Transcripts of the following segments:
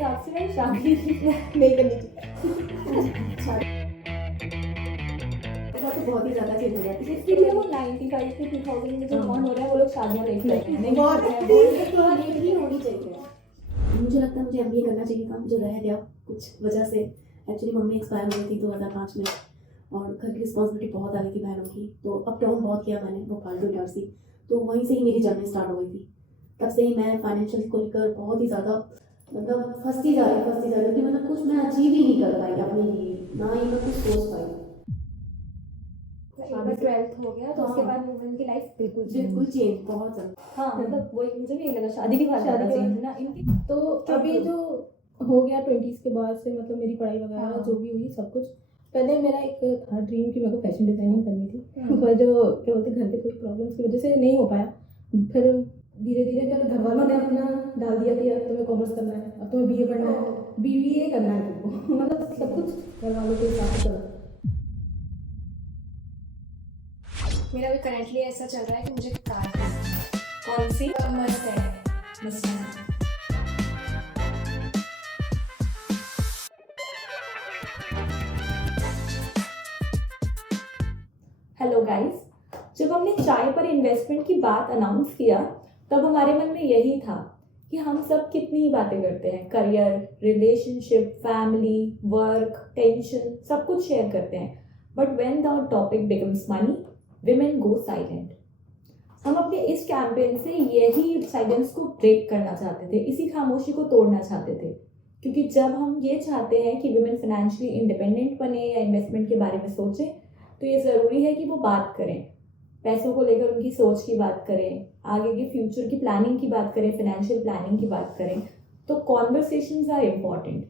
हिसाब से मैं शादी नहीं करनी चाहिए। तो बहुत ही ज़्यादा चेंज हो जाती है। इसके लिए वो 95 से 2000 में जो बॉर्न हो रहा है वो लोग शादियाँ लेके रहे हैं। नहीं बहुत बहुत लेट ही होनी चाहिए। मुझे लगता है मुझे एमबीए करना चाहिए था, जो रह गया कुछ वजह से। एक्चुअली मम्मी एक्सपायर हो गई थी 2005 में, और घर की रिस्पॉन्सिबिलिटी बहुत आ गई थी बहनों की, तो अप डाउन बहुत किया मैंने भोपाल टू इटारसी। तो वहीं से ही मेरी जर्नी स्टार्ट हो गई थी। तब से ही मैं फाइनेंशियल को लेकर बहुत ही ज़्यादा मतलब फंसती जा रही थी। मतलब कुछ मैं अचीव ही नहीं कर पाई अपने लिए, ना ही मैं कुछ सोच पाई। शादी 12th हो गया तो उसके बाद वुमेन की लाइफ बिल्कुल चेंज बहुत ज़्यादा। हाँ मतलब वही मुझे भी लगा शादी के बाद ज़्यादा चेंज है ना इनकी। तो अभी जो हो गया 20s के बाद से, मतलब मेरी पढ़ाई वगैरह जो भी हुई सब कुछ। पहले मेरा एक था ड्रीम कि मेरे को फैशन डिजाइनिंग करनी थी, पर जो क्या बोलते घर के थोड़ी प्रॉब्लम्स की वजह से नहीं हो पाया। फिर धीरे धीरे फिर घर वालों ने अपना डाल दिया कि अब तुम्हें कॉमर्स करना है, अब तुम्हें बीए पढ़ना है, बीबीए करना है तुमको। मतलब सब कुछ घर वालों के हिसाब से चला। मेरा भी करंटली ऐसा चल रहा है कि मुझे कार खरीदनी है। कौन सी? मस्त है, मस्त है। हेलो गाइस, जब हमने चाय पर इन्वेस्टमेंट की बात अनाउंस किया तब हमारे मन में यही था कि हम सब कितनी ही बातें करते हैं, career, relationship, family, work, tension, सब कुछ शेयर करते हैं, but when the topic becomes money, women go silent. हम अपने इस कैंपेन से यही साइलेंस को ब्रेक करना चाहते थे, इसी खामोशी को तोड़ना चाहते थे, क्योंकि जब हम ये चाहते हैं कि विमेन फाइनेंशियली इंडिपेंडेंट बने या इन्वेस्टमेंट के बारे में सोचें, तो ये ज़रूरी है कि वो बात करें, पैसों को लेकर उनकी सोच की बात करें, आगे के फ्यूचर की प्लानिंग की बात करें, फाइनेंशियल प्लानिंग की बात करें। तो कॉन्वर्सेशंस आर इम्पॉर्टेंट,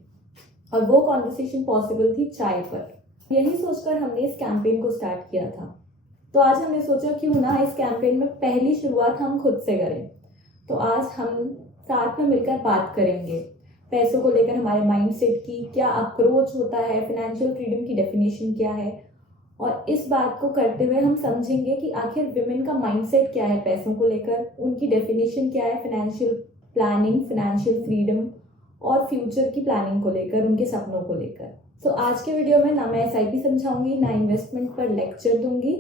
और वो कॉन्वर्सेशन पॉसिबल थी चाय पर। यही सोचकर हमने इस कैंपेन को स्टार्ट किया था। तो आज हमने सोचा क्यों ना इस कैंपेन में पहली शुरुआत हम खुद से करें। तो आज हम साथ में मिलकर बात करेंगे पैसों को लेकर हमारे माइंडसेट की, क्या अप्रोच होता है, फाइनेंशियल फ्रीडम की डेफिनेशन क्या है, और इस बात को करते हुए हम समझेंगे कि आखिर विमेन का माइंडसेट क्या है पैसों को लेकर, उनकी डेफिनेशन क्या है फाइनेंशियल प्लानिंग, फाइनेंशियल फ्रीडम और फ्यूचर की प्लानिंग को लेकर, उनके सपनों को लेकर। तो आज के वीडियो में ना मैं एसआईपी समझाऊंगी, ना इन्वेस्टमेंट पर लेक्चर दूंगी।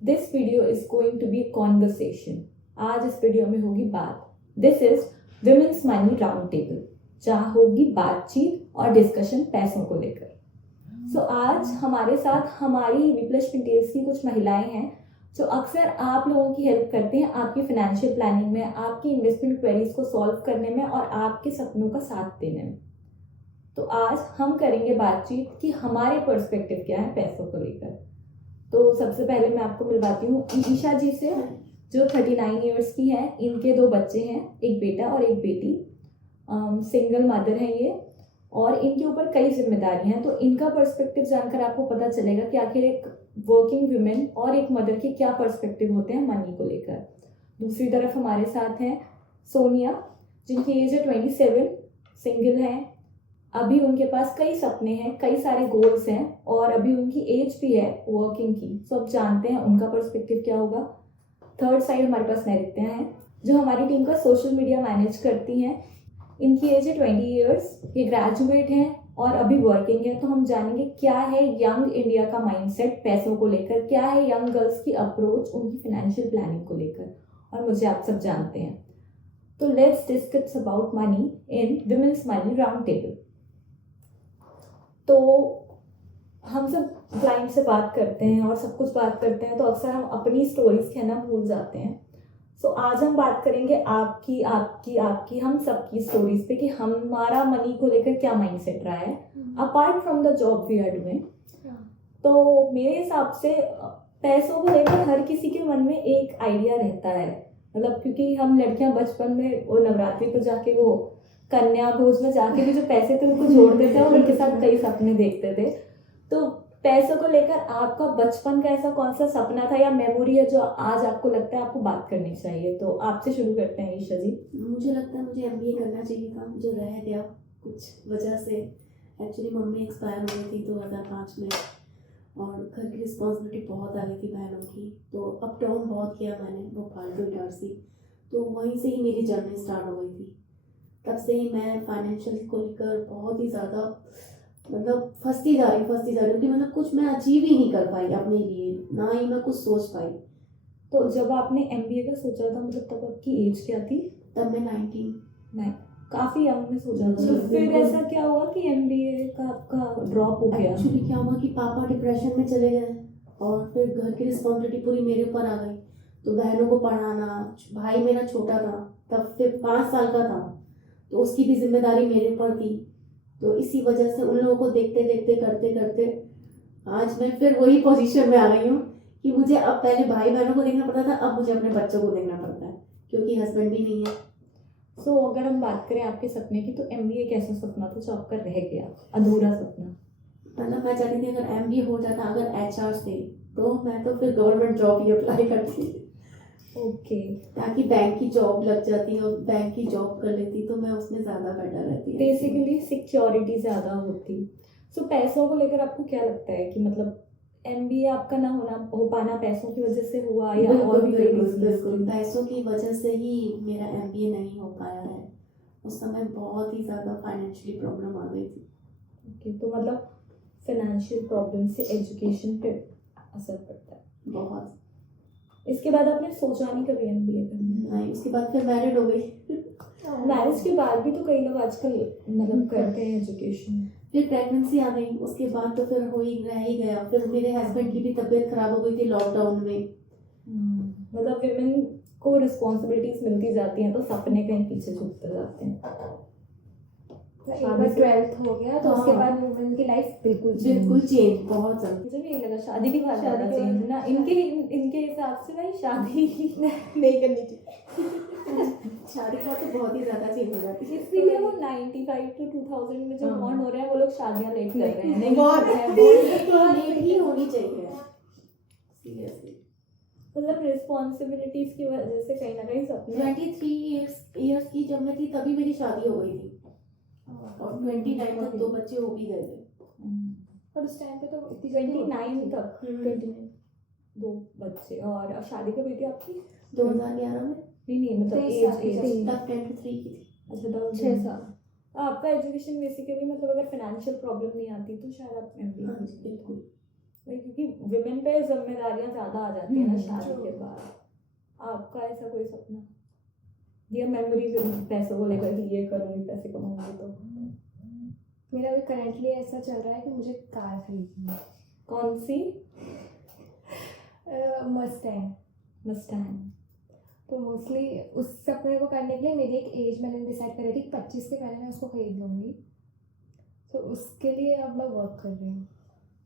This video is going to be conversation. आज इस वीडियो में होगी बात। This is women's money round table, जहाँ होगी बातचीत और डिस्कशन पैसों को लेकर। सो आज हमारे साथ हमारी विप्लश पिंटेल्स की कुछ महिलाएं हैं जो अक्सर आप लोगों की हेल्प करते हैं आपकी फाइनेंशियल प्लानिंग में, आपकी इन्वेस्टमेंट क्वेरीज को सॉल्व करने में और आपके सपनों का साथ देने में। तो आज हम करेंगे बातचीत कि हमारे पर्सपेक्टिव क्या है पैसों को लेकर। तो सबसे पहले मैं आपको मिलवाती हूँ ईशा जी से, जो 39 ईयर्स की हैं। इनके 2 बच्चे हैं, एक बेटा और एक बेटी। सिंगल मदर हैं ये, और इनके ऊपर कई जिम्मेदारियां हैं। तो इनका पर्सपेक्टिव जानकर आपको पता चलेगा कि आखिर एक वर्किंग वुमेन और एक मदर के क्या पर्सपेक्टिव होते हैं मनी को लेकर। दूसरी तरफ हमारे साथ हैं सोनिया, जिनकी एज है 27, सिंगल हैं। अभी उनके पास कई सपने हैं, कई सारे गोल्स हैं, और अभी उनकी एज भी है वर्किंग की। सो अब जानते हैं उनका पर्सपेक्टिव क्या होगा। थर्ड साइड हमारे पास नैरित्या हैं, जो हमारी टीम का सोशल मीडिया मैनेज करती हैं। इनकी एज है 20 ईयर्स, ये ग्रेजुएट हैं और अभी वर्किंग है। तो हम जानेंगे क्या है यंग इंडिया का माइंडसेट पैसों को लेकर, क्या है यंग गर्ल्स की अप्रोच उनकी फाइनेंशियल प्लानिंग को लेकर, और मुझे आप सब जानते हैं। तो let's discuss about money in women's money round table. तो हम सब क्लाइंट से बात करते हैं और सब कुछ बात करते हैं, तो अक्सर हम अपनी स्टोरीज कहना भूल जाते हैं। सो आज हम बात करेंगे आपकी आपकी आपकी हम सबकी स्टोरीज पे कि हमारा मनी को लेकर क्या माइंडसेट रहा है apart from the job we are doing. तो मेरे हिसाब से पैसों को लेकर हर किसी के मन में एक आइडिया रहता है, मतलब क्योंकि हम लड़कियां बचपन में वो नवरात्रि को जाके वो कन्या भोज में जाके भी जो पैसे थे उनको जोड़ देते हैं और उनके साथ कई सपने देखते थे। तो पैसों को लेकर आपका बचपन का ऐसा कौन सा सपना था या मेमोरी है जो आज आपको लगता है आपको बात करनी चाहिए? तो आपसे शुरू करते हैं ईशा जी। मुझे लगता है मुझे एमबीए करना चाहिए था, जो रह गया कुछ वजह से। एक्चुअली मम्मी एक्सपायर हो गई थी 2005 में, और घर की रिस्पॉन्सिबिलिटी बहुत आ गई थी बहनों की, तो अप डाउन बहुत किया मैंने भोपाल टू इटारसी। तो वहीं से ही मेरी जर्नी स्टार्ट हो गई थी। तब से ही मैं फाइनेंशियल को लेकर बहुत ही ज़्यादा मतलब फंसती जा रही हूँ कि मतलब कुछ मैं अचीव ही नहीं कर पाई अपने लिए, ना ही मैं कुछ सोच पाई। तो जब आपने एमबीए का सोचा था मतलब तब आपकी एज क्या थी? तब मैं 19। नहीं, काफी यंग में सोचा था। जी, तो फिर बिल्कुल। ऐसा क्या हुआ कि एमबीए का आपका ड्रॉप हो गया? एक्चुअली क्या हुआ कि पापा डिप्रेशन में चले गए और फिर घर की रिस्पॉन्सिबिलिटी पूरी मेरे ऊपर आ गई। तो बहनों को पढ़ाना, भाई मेरा छोटा था तब, फिर 5 साल का था, तो उसकी भी जिम्मेदारी मेरे ऊपर थी। तो इसी वजह से उन लोगों को देखते देखते करते करते आज मैं फिर वही पोजीशन में आ गई हूँ कि मुझे अब पहले भाई बहनों को देखना पड़ता था, अब मुझे अपने बच्चों को देखना पड़ता है क्योंकि हस्बैंड भी नहीं है। सो अगर हम बात करें आपके सपने की, तो एमबीए एक ऐसा सपना था जो आपका रह गया, अधूरा सपना? मतलब मैं चाहती थी अगर एमबीए हो जाता, अगर एचआर से, तो मैं तो फिर गवर्नमेंट जॉब ही अप्लाई करती, ओके। ताकि बैंक की जॉब लग जाती और बैंक की जॉब कर लेती तो मैं उसमें ज़्यादा बेटर रहती। बेसिकली सिक्योरिटी ज़्यादा होती। सो पैसों को लेकर आपको क्या लगता है कि मतलब एमबीए आपका ना हो पाना पैसों की वजह से हुआ या और भी कोई बिल्कुल reasons बिल्कुल थे? पैसों की वजह से ही मेरा एमबीए नहीं हो पाया है। उस समय बहुत ही ज़्यादा फाइनेंशियली प्रॉब्लम आ गई थी। ओके, तो मतलब फाइनेंशियल प्रॉब्लम से एजुकेशन पे असर पड़ता है। बहुत। इसके बाद आपने सोचा नहीं कभी एमबीए करने का? नहीं, उसके बाद फिर मैरिड हो गई। मैरिज के बाद भी तो कई लोग आजकल मतलब करते हैं एजुकेशन। फिर प्रेगनेंसी आ गई, उसके बाद तो फिर रह ही गया। फिर मेरे हस्बैंड की भी तबीयत खराब हो गई थी लॉकडाउन में। मतलब विमेन को रिस्पॉन्सिबिलिटीज मिलती जाती हैं तो सपने कहीं पीछे छूटते जाते हैं। एक बार 12th हो गया तो उसके हाँ। बाद वुमेन की लाइफ बिल्कुल बिल्कुल चेंज, बहुत ज़्यादा। मुझे भी यही लगा शादी के बाद शादी ज़्यादा के चेंज बाद। ना इनके हिसाब से भाई शादी नहीं करनी चाहिए। शादी के बाद तो बहुत ही ज़्यादा चेंज हो जाती है। इसीलिए वो 95 to 2000 में जो हाँ। बॉन्ड हो रहे हैं वो लोग शादियां लेट कर रहे हैं। नहीं बहुत। कर रहे हैं bond। लेट ही होनी चाहिए सीरियसली। मतलब रिस्पॉन्सिबिलिटीज की वजह से कहीं ना कहीं सपने 23 ईयर्स की जब मैं थी तभी मेरी शादी हो गई थी और 29 तक 2 बच्चे हो भी गए थे। पर उस टाइम पे तो इतनी 29 तक 29 2 बच्चे। और अब शादी कब हुई थी आपकी? 2011 में नहीं मतलब 23 एज साल की एज तब 10 to 3 की थी। अच्छा तो 6 साल। आपका एजुकेशन बेसिकली मतलब अगर फाइनेंशियल प्रॉब्लम नहीं आती तो शायद आप एमबीए हाँ जी, बिल्कुल। वही, क्योंकि विमेन पे जिम्मेदारियां ज़्यादा आ जाती है ना शादी true। के बाद। आपका ऐसा कोई सपना या मेमोरी पैसों को लेकर कि ये करूँगी पैसे कमाऊंगी? तो मेरा भी करंटली ऐसा चल रहा है कि मुझे कार खरीदनी है। कौन सी? मस्टैंग। मस्टैंग। तो मोस्टली उस सपने को करने के लिए मेरी एक एज मैंने डिसाइड करी थी कि 25 के पहले मैं उसको खरीद लूँगी। तो उसके लिए अब मैं वर्क कर रही हूँ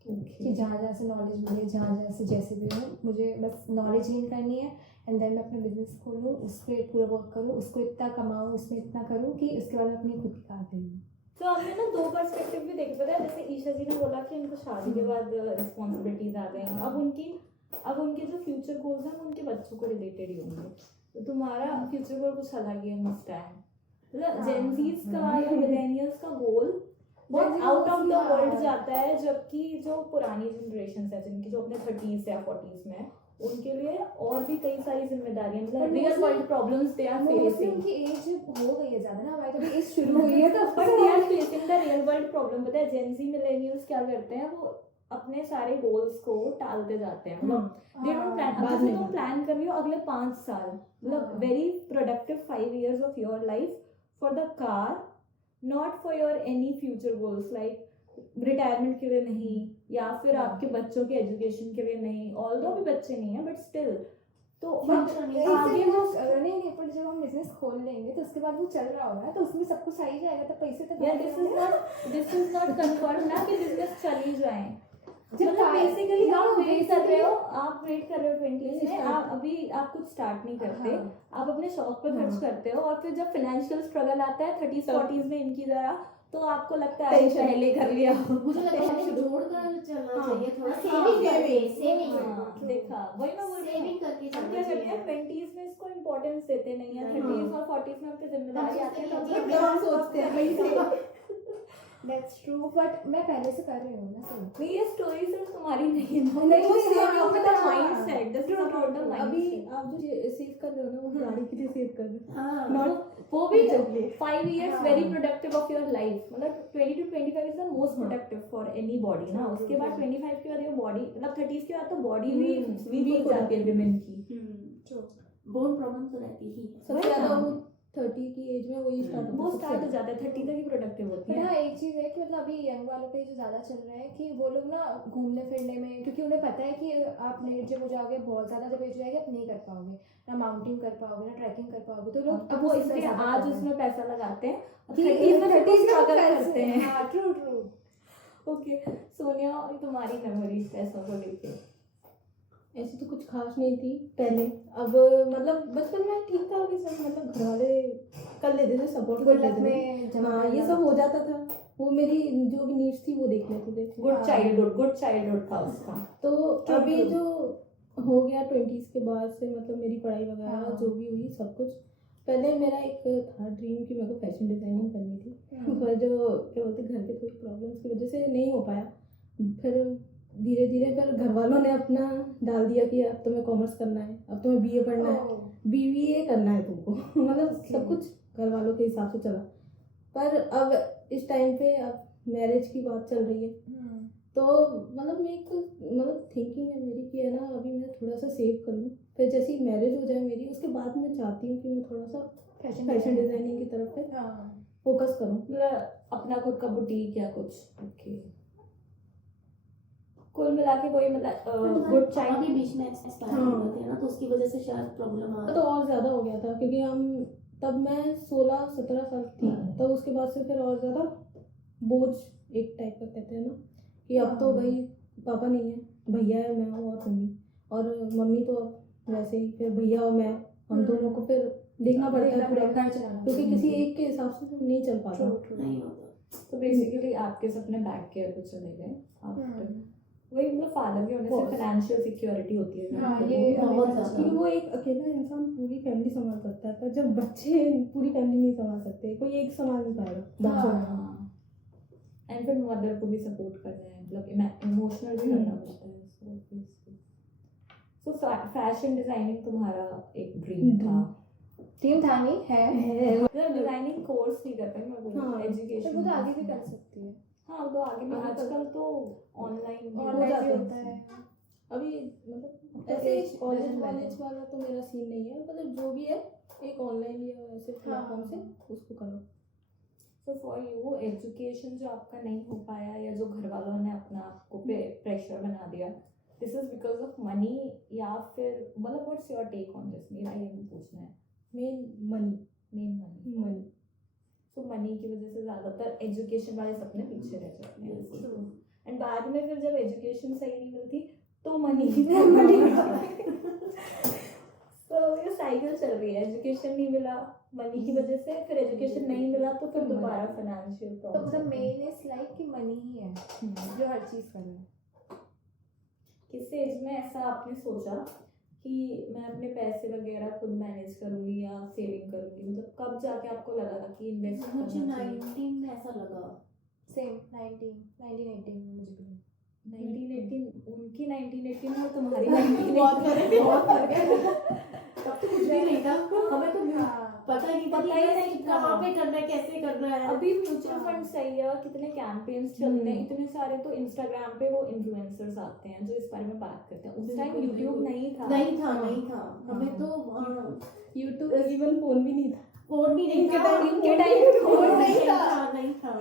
कि जहाँ जहाँ से नॉलेज मिले, जहाँ जहाँ से जैसे भी हो, मुझे बस नॉलेज गेन करनी है एंड देन मैं अपना बिजनेस खोलूँ, उस पर पूरा वर्क करूँ, उसको इतना कमाऊँ, उसमें इतना करूँ कि उसके बाद मैं अपनी खुद की कार खरीदूँ। तो हमने ना 2 पर्सपेक्टिव भी देखे। पता है जैसे ईशा जी ने बोला कि उनको शादी के बाद रिस्पॉन्सिबिलिटीज आ गई। अब उनके जो फ्यूचर गोल्स हैं वो उनके बच्चों को रिलेटेड ही होंगे। तो तुम्हारा फ्यूचर गोल कुछ अलग ही है मस्टैंग। मतलब जेनजीज का या मिलेनियल्स का गोल बहुत आउट ऑफ द वर्ल्ड जाता है, जबकि जो पुरानी जनरेशन है जिनकी जो अपने 30s या 40s में है, उनके लिए और भी कई सारी जिम्मेदारियां मतलब real world problems they are facing. उनकी एज हो गई है ज़्यादा ना, हमारी तो एज शुरू हुई है तो but they are facing the real world problem. पता है जेनजी मिलेनियल्स क्या करते हैं, वो अपने सारे गोल्स को टालते जाते हैं। मतलब दे डोंट प्लान। अब जैसे तुम प्लान कर रही हो अगले 5 साल, मतलब very productive 5 years of your life for the car, not for your any future goals like retirement के लिए नहीं, या फिर आपके बच्चों के एजुकेशन के लिए नहीं। ऑल्दो भी बच्चे नहीं है बट स्टिल तो आगे वो नहीं पर जब हम बिजनेस खोल लेंगे तो उसके बाद वो चल रहा होगा तो उसमें सब कुछ आ ही जाएगा, तो पैसे तो दिस इज नॉट कंफर्म ना कि बिजनेस चल ही जाए। जब मतलब बेसिकली no, आप वेट कर रहे हो, basically- आप वेट कर रहे हो 20s में, आप अभी आप कुछ स्टार्ट नहीं करते, आप अपने शौक पे खर्च करते हो, और फिर जब फाइनेंशियल स्ट्रगल आता है 30s 40s में इनकी तरह, तो आपको लगता है Tension। पहले कर लिया। मुझे लगता है हमें जोड़ कर चलना चाहिए, थोड़ा हाँ, सेविंग हाँ, देखा वही मैं बोल रही हूँ। सेविंग करके हम चलना क्या करते हैं चाहिए। 20s में इसको इम्पोर्टेंस देते नहीं है, 30s और 40s में हम पे जिम्मेदारी आती है तो हम हम सोचते हैं पैसे। दैट्स ट्रू, बट मैं पहले से कर रही हूँ ना सब। नहीं, ये स्टोरी सिर्फ तुम्हारी नहीं है ना, नहीं, वो नहीं, सेव हाँ, मतलब हाँ, mindset, this is about the अभी माइंडसेट। आप जो सेव कर रहे हो ना, वो गाड़ी के लिए सेव कर रहे हो, हाँ नॉट वो भी Exactly. 5 years हाँ। very productive of your life, मतलब 20 to 25 is the most productive for any body ना। उसके बाद 25 के बाद ये बॉडी, मतलब 30 के बाद तो बॉडी भी वीक हो जाती है विमेन की। बोन प्रॉब्लम तो रहती ही है। सबसे ज्यादा वो 30 की एज में वही स्टार्ट वो स्टार्ट हो जाता है, 30 तक ही प्रोडक्टिव होती बट है। हाँ, एक चीज़ है कि मतलब अभी यंग वालों पे जो ज़्यादा चल रहा है कि वो लोग ना घूमने फिरने में, क्योंकि उन्हें पता है कि आप लेट जब हो जाओगे, बहुत ज़्यादा जब एज हो जाएगी, आप नहीं कर पाओगे, ना माउंटिंग कर पाओगे, ना ट्रैकिंग कर पाओगे, तो लोग तो वो इसलिए आज उसमें पैसा लगाते हैं, कि 30 में फिर वो 30 में struggle पैसे- करते हैं। हाँ, ट्रू ट्रू। ओके सोनिया, और तुम्हारी मेमोरीज पैसों को लेके? ऐसी तो कुछ खास नहीं थी पहले। अब मतलब बचपन में ठीक था कि सब मतलब घर वाले कर लेते थे, सपोर्ट कर गुल्लक लेते थे। में जमा हाँ, ये करना। सब हो जाता था, वो मेरी जो भी नीड्स थी वो देख लेते थे। गुड चाइल्डहुड था उसका। तो True, अभी true. जो हो गया 20s के बाद से, मतलब मेरी पढ़ाई वगैरह हाँ। जो भी हुई सब कुछ। पहले मेरा एक था ड्रीम कि मेरे को फैशन डिजाइनिंग करनी थी, पर जो क्या बोलते घर के थोड़ी प्रॉब्लम्स की वजह से नहीं हो पाया। फिर धीरे धीरे फिर घर वालों ने अपना डाल दिया कि अब तुम्हें कॉमर्स करना है, अब तुम्हें बीए पढ़ना है, बीबीए करना है तुमको मतलब सब कुछ घर वालों के हिसाब से चला। पर अब इस टाइम पे अब मैरिज की बात चल रही है, तो मतलब मैं एक मतलब थिंकिंग है मेरी कि है ना, अभी मैं थोड़ा सा सेव कर लूँ, फिर जैसे ही मैरिज हो जाए मेरी, उसके बाद मैं चाहती हूँ कि मैं थोड़ा सा फैशन डिजाइनिंग की तरफ पे फोकस करूँ। मतलब अपना खुद का बुटीक या कुछ। ओके, कुल मिला के वही मतलब गुड चाइल्ड। अभी बीच में एक्सपायर हो गए थे ना, तो उसकी वजह से शायद प्रॉब्लम आ तो और ज़्यादा हो गया था, क्योंकि हम तब मैं 16-17 साल थी, तो उसके बाद से फिर और ज़्यादा बोझ एक टाइप का कहते हैं ना, कि अब तो भाई पापा नहीं है, भैया है, मैं हूँ और मम्मी, और मम्मी तो अब वैसे ही, फिर भैया और मैं, हम दोनों को फिर देखना पड़ता है पूरा, क्योंकि किसी एक के हिसाब से तो नहीं चल पाता। नहीं होता। तो बेसिकली आपके सपने बैक केयर पे चले गए आफ्टर, वही मतलब फादर के होने से बहुत। फाइनेंशियल सिक्योरिटी होती है। हाँ, घर ये पे। बहुत हमें ज़्यादा। क्योंकि वो एक अकेला इंसान पूरी फैमिली संभाल सकता है, पर जब बच्चे पूरी फैमिली नहीं संभाल सकते, कोई एक संभाल नहीं पाएगा बच्चों को। हाँ, एंड फिर मदर को भी सपोर्ट करना है, मतलब इमोशनल भी करना पड़ता है। सो फैशन डिजाइनिंग तुम्हारा एक ड्रीम था? टीम था नहीं है, मतलब डिजाइनिंग कोर्स नहीं कर पाई मैं, वो हाँ, तो एजुकेशन वो तो आगे भी कर सकती है, हाँ, वो तो आगे भी, आगे आजकल तो ऑनलाइन ऑनलाइन भी जाते होता हैं। है। अभी मतलब तो ऐसे age कॉलेज doesn't वालेज matter. वाला तो मेरा सीन नहीं है, मतलब जो भी है एक ऑनलाइन या ऐसे प्लेटफॉर्म से उसको करो। सो फॉर यू एजुकेशन जो आपका नहीं हो पाया, या जो घर वालों ने अपना आपको पे प्रेशर बना दिया, this is because of money, या फिर मतलब what's your take on this? मेरा ये पूछना है। Main money. Money so money की वजह से ज़्यादातर एजुकेशन वाले सपने पीछे रह जाते हैं, एंड बाद में फिर जब एजुकेशन सही नहीं मिलती तो मनी तो ये साइकिल चल रही है, एजुकेशन नहीं मिला मनी की वजह से, फिर एजुकेशन नहीं मिला तो फिर दोबारा फाइनेंशियल तो मतलब प्रॉब्लम। मेन इज लाइक कि मनी ही है जो हर चीज़ कर रहा है। किस एज में ऐसा आपने सोचा कि मैं अपने पैसे वगैरह खुद मैनेज करूंगी या सेविंग करूंगी, मतलब कब जाके आपको लगा कि इन्वेस्ट मुझे करना चाहिए? 19 में ऐसा लगा। सेम 1918 में मुझे भी। 1918 उनकी 1918 और तुम्हारी 1918 बहुत फर्क है। तब तो कुछ भी नहीं था, हमें तो हाँ, पता ही नहीं था पता ही कि नहीं था। कहाँ पे करना है, कैसे करना है। अभी म्यूचुअल फंड सही है, कितने कैंपेन्स चलते हैं, इतने सारे, तो इंस्टाग्राम पे वो इन्फ्लुएंसर्स आते हैं जो इस बारे में बात करते हैं। उस टाइम बिल्कुल, यूट्यूब बिल्कुल। नहीं था। नहीं था हमें तो यूट्यूब इवन फोन भी नहीं था। फोन भी नहीं इनके था। टाइम फोन नहीं था।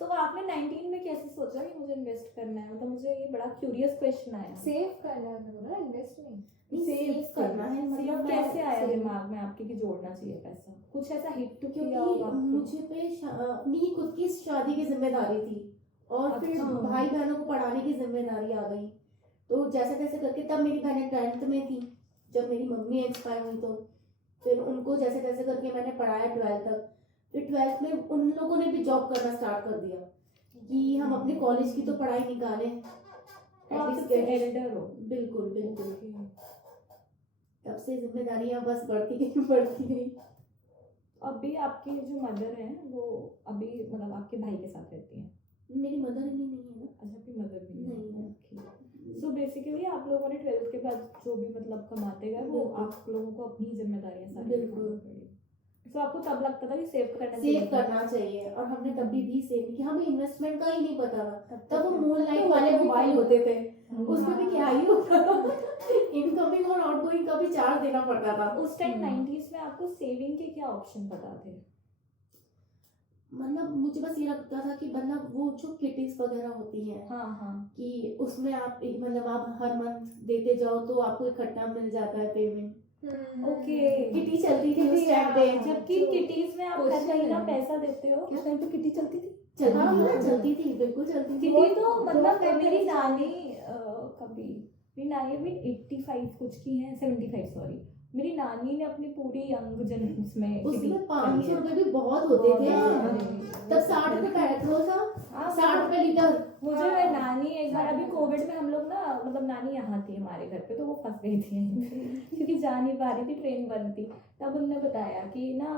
तो आपने 19 में कैसे सोचा कि मुझे इन्वेस्ट करना है? मतलब मुझे ये बड़ा क्यूरियस क्वेश्चन आया। सेव करना है बोला, इन्वेस्ट नहीं। सेव करना है, मतलब मैं कैसे आया save- दिमाग में आपके कि जोड़ना चाहिए पैसा? कुछ ऐसा हिट तो किया क्योंकि होगा आपको? मुझे पे अपनी खुद की शादी की जिम्मेदारी थी, और फिर अच्छा। भाई बहनों को पढ़ाने की जिम्मेदारी आ गई। तो जैसे तैसे करके, तब मेरी बहनें 10th में थी जब मेरी मम्मी एक्सपायर हुई, तो फिर उनको जैसे तैसे करके मैंने पढ़ाया 12th तक। फिर 12th में उन लोगों ने भी जॉब करना स्टार्ट कर दिया कि हम अपने कॉलेज की तो पढ़ाई निकालें। आप At least सबसे get- एल्डर हो? बिल्कुल बिल्कुल। तब से जिम्मेदारियां बस बढ़ती गई। अभी आपकी जो मदर हैं वो अभी मतलब आपके भाई के साथ रहती हैं? मेरी मदर इन नहीं है ना। अच्छा, आपकी मदर भी नहीं है। ओके। सो बेसिकली आप लोगों ने 12th के बाद जो भी मतलब कमाते गए वो बिल्कुल। आप लोगों को अपनी जिम्मेदारियां सारी बिल्कुल। निभानी पड़ी। सो आपको तब लगता था कि सेव करना सेव करना चाहिए, और हमने तभी भी सेव नहीं किया, हमें इन्वेस्टमेंट का ही नहीं पता था। तब वो मूनलाइट वाले मोबाइल होते थे, उसमें भी क्या ही होता था, इनकमिंग और आउटगोइंग का भी चार्ज देना पड़ता था। उस टाइम 90s में आपको सेविंग के क्या ऑप्शन पता थे? मतलब मुझे बस ये लगता था कि मतलब वो जो किटीज वगैरह होती हैं, हाँ हाँ, कि उसमें आप मतलब आप हर मंथ देते जाओ तो आपको इकट्ठा मिल जाता है पेमेंट। ओके। किटी चलती थी उस टाइम पे। जबकि किटीज में आप हर क्वेश्चन महीना है। पैसा देते हो। उस टाइम पे किटी चलती थी। चलती हाँ, थी ना, हाँ। चलती थी, बिल्कुल चलती थी। किटी तो मतलब बहुत मेरी time नानी कभी मेरी नानी अभी 85 कुछ की है, 75 सॉरी। मेरी नानी ने अपनी पूरी यंग जन उसमें उसमें 500 रुपए भी बहुत होते थे। तब 60 रुपए पेट्रोल था, 60 रुपए लीटर। मुझे मेरी नानी एक बार अभी कोविड में हम लोग ना मतलब नानी यहाँ थी हमारे घर पे, तो वो फंस गई थी क्योंकि जा नहीं पा रही थी, ट्रेन बंद थी। तब उनने बताया कि ना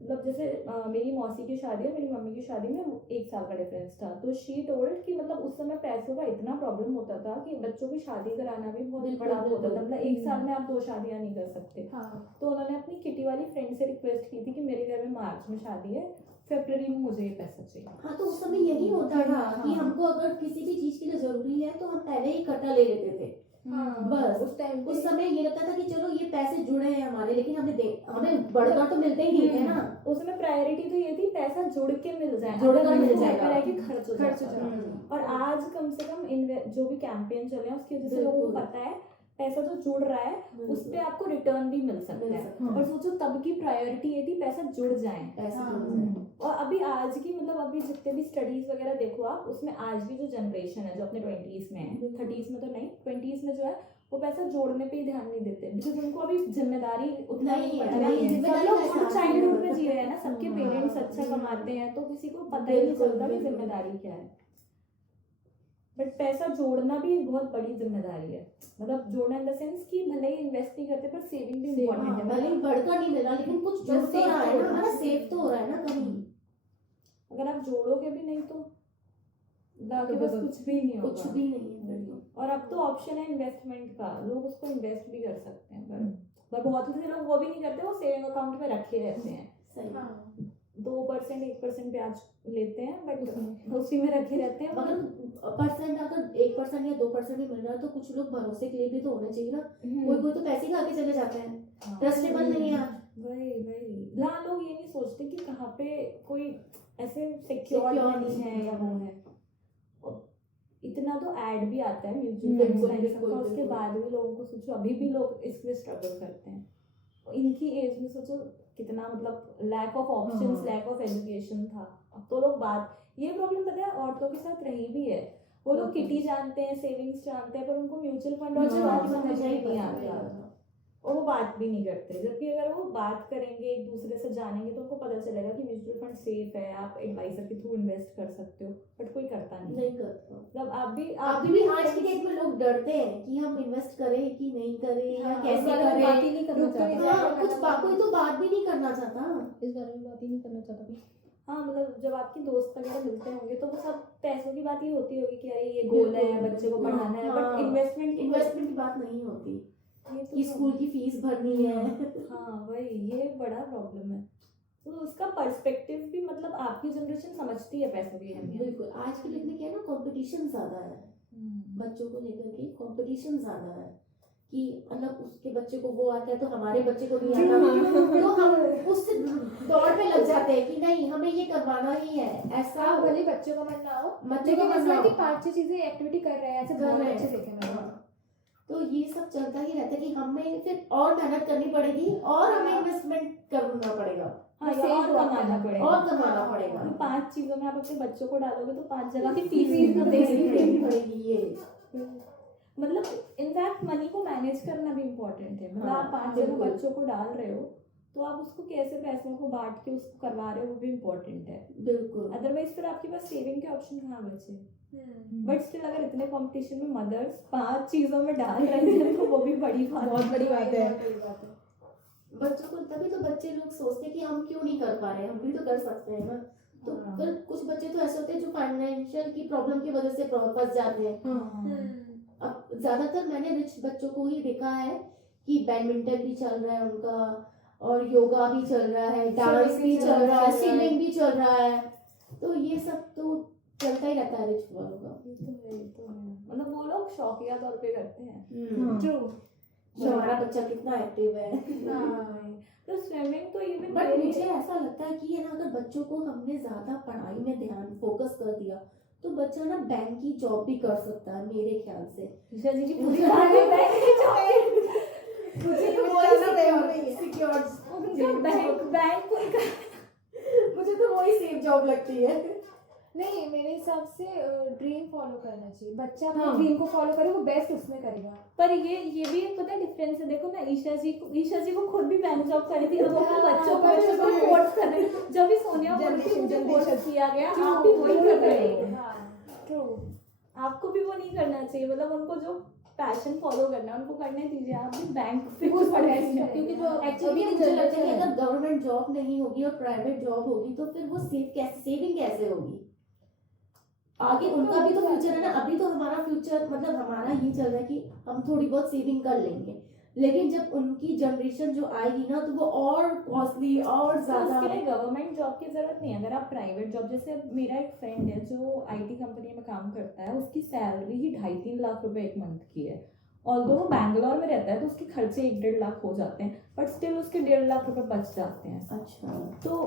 मतलब जैसे मेरी मौसी की शादी है, मेरी मम्मी की शादी में 1 साल का डिफरेंस था। तो शी टोल्ड कि मतलब उस समय पैसों का इतना प्रॉब्लम होता था कि बच्चों की शादी कराना भी बहुत बिल्कुल, बड़ा होता था। बिल्कुल। मतलब 1 साल में आप 2 शादियां नहीं कर सकते। हाँ। तो उन्होंने अपनी किटी वाली फ्रेंड से रिक्वेस्ट की थी कि मेरे घर में मार्च में शादी है, फरवरी में मुझे ये पैसा चाहिए। हाँ, तो उस समय यही होता था कि हमको अगर किसी भी चीज के लिए जरूरी है तो हम पहले ही इकट्ठा ले लेते थे। हाँ। बस उस टाइम उस समय ये लगता था कि चलो ये पैसे जुड़े हैं हमारे, लेकिन हमें बढ़कर तो मिलते ही नहीं थे ना। उस समय प्रायोरिटी तो ये थी पैसा जुड़ के मिल जाए, जुड़ कर अगर मिल नहीं जाएगा। घर पे रह के खर्च हो खर्च हो जाता था। जाता। और आज कम से कम जो भी कैंपेन चले हैं उसकी वजह से लोगों को बिल्कुल। पता है पैसा जो जुड़ रहा है उस पे आपको रिटर्न भी मिल सकता मिल है। सकता है। और सोचो तब की प्रायोरिटी ये थी पैसा जुड़ जाए। पैसे हाँ। जुड़ जाए। और अभी आज की मतलब अभी जितने भी स्टडीज वगैरह देखो आप, उसमें आज भी जो जनरेशन है जो अपने 20s में है, 30s में तो नहीं, 20s में जो है वो पैसा जोड़ने पे ही ध्यान नहीं देते, बिकॉज उनको अभी जिम्मेदारी उतना नहीं नहीं है, पड़ रहा नहीं, है। सब जिम्मेदारी लोग का गुड एहसास चाइल्डहुड नहीं में जी रहे हैं ना, सबके हाँ, पेरेंट्स अच्छा कमाते हैं तो किसी को पता ही नहीं बिल्कुल, चलता कि बिल्कुल। जिम्मेदारी क्या है। बट पैसा जोड़ना भी एक बहुत बड़ी जिम्मेदारी है। मतलब जोड़ना इन द सेंस कि भले ही इन्वेस्ट नहीं करते पर सेविंग भी इम्पोर्टेंट हाँ, है। भले ही बढ़कर नहीं मिला लेकिन कुछ जुड़ तो रहा है ना, हमारा सेव तो हो रहा है ना कहीं। अगर आप जोड़ोगे भी नहीं तो आपके पास कुछ भी नहीं कुछ होगा। भी नहीं है फिर तो। और अब तो ऑप्शन है इन्वेस्टमेंट का, लोग उसको इन्वेस्ट भी कर सकते हैं, पर बहुत से लोग वो भी नहीं करते, वो सेविंग अकाउंट में रखे रहते हैं। सही। हाँ। 2% 1% ब्याज लेते हैं बट उसी में रखे रहते हैं। मगर परसेंट अगर 1% या 2% भी मिल रहा है तो कुछ लोग भरोसे के लिए भी तो होने चाहिए ना। कोई तो पैसे खा के चले जाते हैं, ट्रस्टेबल नहीं है आज। वही जहाँ लोग ये नहीं सोचते कि कहाँ पे कोई ऐसे सिक्योर Secure नहीं नहीं है या वो है। और इतना तो ऐड भी आता है म्यूचुअल बिल्कुल, फंड्स बिल्कुल, उसके बिल्कुल। बाद भी लोगों को सोचो अभी भी लोग इसमें स्ट्रगल करते हैं। इनकी एज में सोचो कितना मतलब लैक ऑफ ऑप्शंस, हाँ। लैक ऑफ एजुकेशन था। अब तो लोग ये प्रॉब्लम पता है औरतों के साथ रही भी है। वो लोग किटी जानते हैं, सेविंग्स जानते हैं, पर उनको म्यूचुअल फंड और मुझे बात समझ समझ नहीं नहीं आता और वो बात भी नहीं करते। जबकि अगर वो बात करेंगे, एक दूसरे से जानेंगे तो उनको पता चलेगा कि म्यूचुअल फंड सेफ है, आप एडवाइजर के थ्रू इन्वेस्ट कर सकते हो। बट कोई करता नहीं। नहीं करता। मतलब आप अभी भी आज की डेट में लोग डरते हैं कि हम इन्वेस्ट करें कि नहीं करें या हाँ, कैसे इस बारे में बात करें। ही नहीं करना चाहता। हाँ, कोई तो बात भी नहीं करना चाहता। इस बारे में बात ही नहीं करना चाहता कोई। हाँ मतलब जब आपके दोस्त वगैरह मिलते होंगे तो वो सब पैसों की बात ही होती होगी कि अरे ये गोल है, बच्चे को पढ़ाना है, बट इन्वेस्टमेंट की बात नहीं होती ये तो कि स्कूल की फीस भरनी है। हाँ वही, ये बड़ा प्रॉब्लम है। तो उसका पर्सपेक्टिव भी मतलब आपकी जनरेशन समझती है पैसों की अहमियत। बिल्कुल। आज की डेट में क्या है ना, कंपटीशन ज्यादा है बच्चों को लेकर के, कंपटीशन ज्यादा है कि मतलब उसके बच्चे को वो आता है तो हमारे बच्चे को नहीं आता, तो हम उस दौड़ पे लग जाते हैं कि नहीं हमें ये करवाना ही है। ऐसा हाँ, भले बच्चों का मन ना हो, बच्चों का लेकिन मन ऐसा ना है हो। कि 5-6 चीजें एक्टिविटी कर रहे हैं, ऐसे कर बहुत रहे अच्छे हैं। देखे मैंने। हाँ। तो ये सब चलता ही रहता है कि हमें फिर और मेहनत करनी पड़ेगी और हमें इन्वेस्टमेंट करना पड़ेगा हाँ, सेव और बहुत कमाना करना पड़ेगा। और कमाना पड़ेगा। तो 5 चीजों में आप अपने बच्चों को डालोगे तो 5 जगह की फीस फीस तो देनी देनी पड़ेगी। पड़ेगी ये। मतलब इनफैक्ट मनी को मैनेज करना भी इम्पोर्टेंट है। मतलब हाँ, आप 5 जगह बिल्कुल। बच्चों को डाल रहे हो तो आप उसको कैसे पैसों को बांट के उसको करवा रहे हो वो भी इम्पोर्टेंट है। बिल्कुल। अदरवाइज फिर आपके पास सेविंग के ऑप्शन कहाँ बचे। हम्म। बट स्टिल अगर इतने कंपटीशन में मदर्स 5 चीजों में डाल रही है तो वो भी बड़ी बात बहुत बड़ी बात है। बहुत बड़ी बात है। बच्चों को तभी तो बच्चे लोग सोचते हैं कि हम क्यों नहीं कर पा रहे, हम भी तो कर सकते हैं ना। तो हाँ। फिर कुछ बच्चे तो ऐसे होते हैं जो फाइनेंशियल की प्रॉब्लम की वजह से फंस जाते हैं। अब ज्यादातर मैंने रिच बच्चों को ही देखा है कि बैडमिंटन भी चल रहा है उनका, और योगा भी चल रहा है, डांस भी चल रहा है, स्विमिंग भी चल रहा है, तो ये सब तो चलता ही रहता है रिच वालों का। मतलब वो लोग शौकिया तौर पे करते हैं। हाँ। ट्रू। तो हमारा बच्चा कितना एक्टिव है। तो स्विमिंग तो इवन बट मुझे ऐसा लगता है कि है ना, अगर बच्चों को हमने ज्यादा पढ़ाई में ध्यान फोकस कर दिया तो बच्चा ना बैंक की जॉब भी कर सकता है मेरे ख्याल से। ईशा जी की पूरी कहानी बैंक की जॉब। मुझे तो वही बैंक पूरी मुझे तो वही सेफ जॉब लगती है। नहीं, मेरे हिसाब से ड्रीम फॉलो करना चाहिए। बच्चा अपने हाँ। ड्रीम को फॉलो करे, वो बेस्ट उसमें करेगा। पर ये भी एक पता है डिफरेंस है। देखो ना, ईशा जी को खुद भी बैंक जॉब करी थी, अब वो बच्चों को फोर्स कर रहे हैं। जब भी सोनिया फोर्स किया गया, आप भी वही कर रहे हो। ट्रू। आपको भी वो नहीं करना चाहिए। मतलब उनको जो पैशन फॉलो करना है उनको करने दीजिए। आप भी बैंक पे वो पढ़ best रहे है। क्योंकि जो एक्चुअली अभी की मुझे लगता है कि जनरेशन अगर गवर्नमेंट जॉब नहीं होगी और प्राइवेट जॉब होगी तो फिर वो सेविंग कैसे होगी आगे? उनका भी तो फ्यूचर है ना। अभी तो हमारा फ्यूचर मतलब हमारा ये चल रहा है कि हम थोड़ी बहुत सेविंग कर लेंगे, लेकिन जब उनकी जनरेशन जो आएगी ना तो वो और कॉस्टली और तो ज्यादा। उसके लिए गवर्नमेंट जॉब की जरूरत नहीं है। अगर आप प्राइवेट जॉब, जैसे मेरा एक फ्रेंड है जो आईटी कंपनी में काम करता है, उसकी सैलरी ही 2.5-3 लाख रुपए एक मंथ की है। ऑल्दो वो बैंगलोर में रहता है तो उसके खर्चे 1-1.5 लाख हो जाते हैं, बट स्टिल उसके 1.5 लाख रुपए बच जाते हैं। अच्छा। तो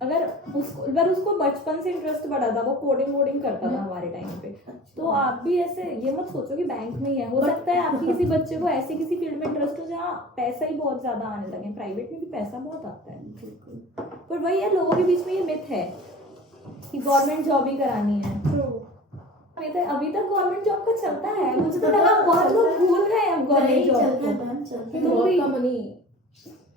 अगर उसको बचपन से इंटरेस्ट बढ़ा था, वो कोडिंग वोडिंग करता था हमारे टाइम पे, तो आप भी ऐसे ये मत सोचो कि बैंक में ही है। हो सकता है आपकी किसी बच्चे को ऐसे किसी फील्ड में इंटरेस्ट हो जहाँ पैसा ही बहुत ज्यादा आने लगे। प्राइवेट में भी पैसा बहुत आता है, पर वही है, लोगों के बीच में ये मिथ है कि गवर्नमेंट जॉब ही करानी है। अभी तक गवर्नमेंट जॉब का चलता है। मुझे तो लगा बहुत लोग भूल गए अब गवर्नमेंट जॉब को। तो का मनी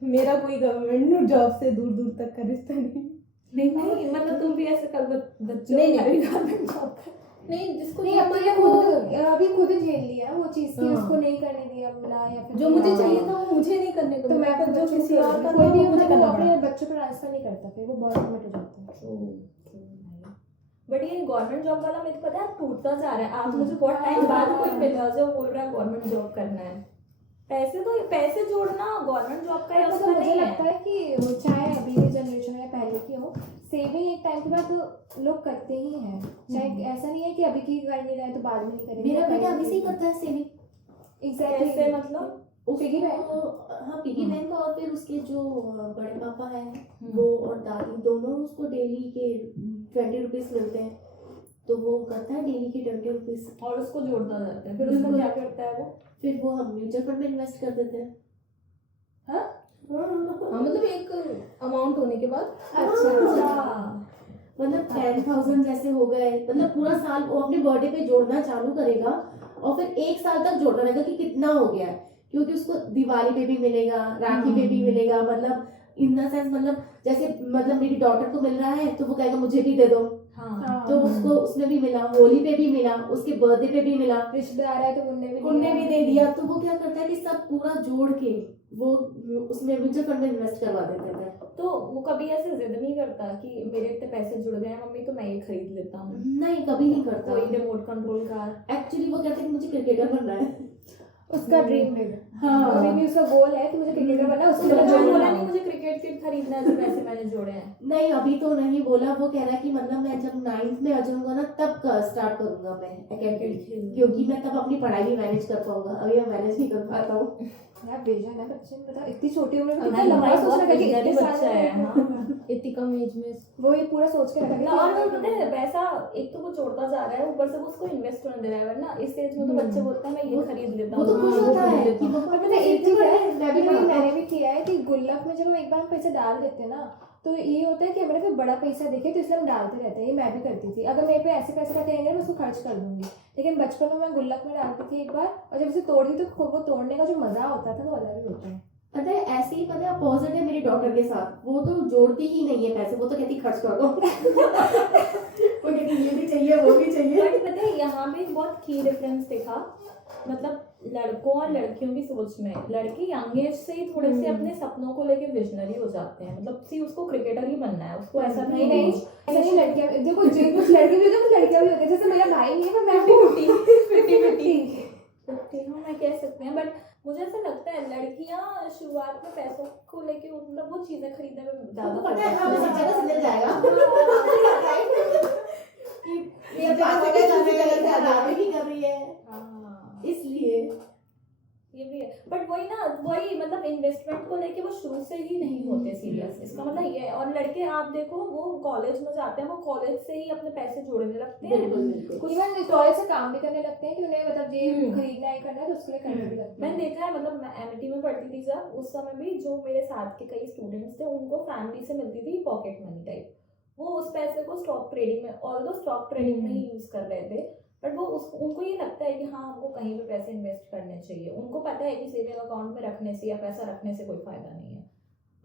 मेरा कोई गवर्नमेंट जॉब से दूर दूर तक का रिश्ता नहीं। मतलब तुम भी ऐसे कर बच्चों नहीं, को नहीं। गवर्नमेंट जॉब कर। नहीं, जिसको नहीं, जो अभी खुद झेल लिया वो चीज की, हाँ। उसको नहीं करने दिया मिला, या फिर जो मुझे चाहिए था वो मुझे नहीं करने को तो मिला, मैं पर जो किसी और का था कोई भी वो मुझे वो करना अपने पड़ा। बच्चों को ट्रांसफर नहीं करता, फिर वो बहुत लिमिट हो जाता है। बट ये गवर्नमेंट जॉब वाला मुझे पता है टूटता जा रहा है। आप मुझे बहुत टाइम बाद कोई मिल रहा है जो बोल रहा है गवर्नमेंट जॉब करना है। पैसे जोड़ना गवर्नमेंट जॉब का ही तो उसका मुझे नहीं लगता है। है कि चाहे अभी की जनरेशन या पहले की हो, सेविंग एक टाइम के बाद तो लोग करते ही हैं। चाहे ऐसा नहीं है कि अभी की कर नहीं रहे तो बाद में नहीं करेंगे। मेरा बेटा अभी से ही करता है सेविंग। एग्जैक्टली। कैसे मतलब? Piggy bank. हाँ, पिगी बैंक। और फिर उसके जो बड़े पापा हैं वो और दादी दोनों उसको डेली के 20 रुपीज मिलते हैं, तो वो करता है डेली के 20 रुपीज। और उसको जोड़ता जाता है, फिर उसका बिल्कुल। क्या करता है वो? फिर वो हम म्यूचुअल फंड में इन्वेस्ट कर देते हैं। हाँ? हाँ, मतलब एक अमाउंट होने के बाद अच्छा। मतलब 10,000 जैसे हो गए, मतलब पूरा साल वो अपने बर्थडे पे जोड़ना चालू करेगा और फिर 1 साल तक जोड़ता रहेगा कि कितना हो गया है, क्योंकि उसको दिवाली पे भी मिलेगा, राखी पे भी मिलेगा। मतलब इन द सेंस, मतलब जैसे मतलब मेरी डॉटर को मिल रहा है तो वो कहेगा मुझे भी दे दो, हाँ। तो उसको उसमें भी मिला, होली पे भी मिला, उसके बर्थडे पे भी मिला, रिश्तेदार है तो उनने भी दे दिया। तो वो क्या करता है कि सब पूरा जोड़ के वो उसमें म्यूचुअल फंड में इन्वेस्ट करवा देते थे। तो वो कभी ऐसे जिद नहीं करता कि मेरे इतने पैसे जुड़ गए हैं मम्मी तो मैं ये खरीद लेता हूँ? नहीं, कभी नहीं करता। कोई रिमोट कंट्रोल कार। एक्चुअली वो कहते हैं कि मुझे क्रिकेटर बनना है। उसका ड्रीम है। हाँ। अभी भी उसका गोल है कि मुझे क्रिकेटर बनना है। उसको उसने लगा बोला नहीं मुझे क्रिकेट किट खरीदना है, जो पैसे मैंने जोड़े हैं। नहीं, अभी तो नहीं बोला। वो कह रहा है कि मतलब मैं जब 9th में आ जाऊंगा ना तब स्टार्ट करूंगा मैं एकेडमी, क्योंकि मैं तब अपनी पढ़ाई भी मैनेज कर पाऊंगा। अभी मैं मैनेज नहीं कर पाता हूँ। यार विजन है बच्चे में, पता इतनी छोटी उम्र में अभी कितना लंबा हमारी सोच बहुत रखा है कि विजनरी इतने बच्चा साल है। में हाँ। इतनी कम एज में वो ये पूरा सोच के रखा है और वो पता है पैसा एक तो वो जोड़ता जा रहा है, ऊपर से वो उसको इन्वेस्ट होने दे रहा है। वरना इस एज में तो बच्चे बोलते हैं मैं ये खरीद लेता वो तो हूँ। खुश होता है कि और मम्मा पता है एक चीज है, मैं भी मैंने भी किया है कि गुल्लक में जब हम एक बार पैसे डाल देते हैं ना, तो ये होता है कि हमारे फिर बड़ा पैसा देखे तो इसलिए हम डालते रहते हैं। ये मैं भी करती थी। अगर मेरे पे ऐसे पैसे रखे रहेंगे मैं उसको खर्च कर दूंगी, लेकिन बचपन में मैं गुल्लक में डालती थी एक बार, और जब उसे तोड़ती तो वो तोड़ने का जो मजा होता था वो अलग ही होता है। पता है ऐसे ही, पता है अपोजिट है मेरी डॉटर के साथ। वो तो जोड़ती ही नहीं है पैसे, वो तो कहती खर्च कर दो। वो कहती ये भी चाहिए वो भी चाहिए। बट पता है यहाँ पे एक बहुत की डिफरेंस देखा मतलब लड़कों और लड़कियों की सोच में लड़के यंग एज से ही थोड़े से अपने सपनों को लेके विजनरी हो जाते हैं, मतलब सी उसको क्रिकेटर ही बनना है, उसको ऐसा नहीं नहीं नहीं ऐसा नहीं, लड़कियां देखो जो कुछ लड़के भी होते हैं कुछ लड़कियां भी होती है, जैसे मेरा भाई नहीं है पर मैं भी हाँ मैं कह सकते हैं, बट मुझे ऐसा लगता है लड़कियां शुरुआत में पैसों को लेके मतलब वो चीजें खरीदने में ज्यादा पता है हमें सब जगह से मिल जाएगा कि ये बात है कि आजादी भी कर रही है, हाँ इसलिए ये भी है, बट वही ना वही मतलब इन्वेस्टमेंट को लेके वो शुरू से ही नहीं होते सीरियस, इसका मतलब ये है। और लड़के आप देखो वो कॉलेज में जाते हैं, वो कॉलेज से ही अपने पैसे जोड़ने लगते हैं। बिल्कुल बिल्कुल कुछ इवन टॉय से काम भी करने लगते हैं कि उन्हें मतलब ये हम्म। खरीदना है करना है तो उसके लिए करने भी लगते मैंने हैं। देखा है, मतलब मैं एमटी में पढ़ती थी जब, उस समय भी जो मेरे साथ के कई स्टूडेंट्स थे उनको फैमिली से मिलती थी पॉकेट मनी टाइप, वो उस पैसे को स्टॉक ट्रेडिंग में, ऑल्दो स्टॉक ट्रेडिंग में ही यूज कर रहे थे, बट वो उनको ये लगता है कि हाँ हमको कहीं पे पैसे इन्वेस्ट करने चाहिए, उनको पता है कि सेविंग अकाउंट में रखने से या पैसा रखने से कोई फायदा नहीं है।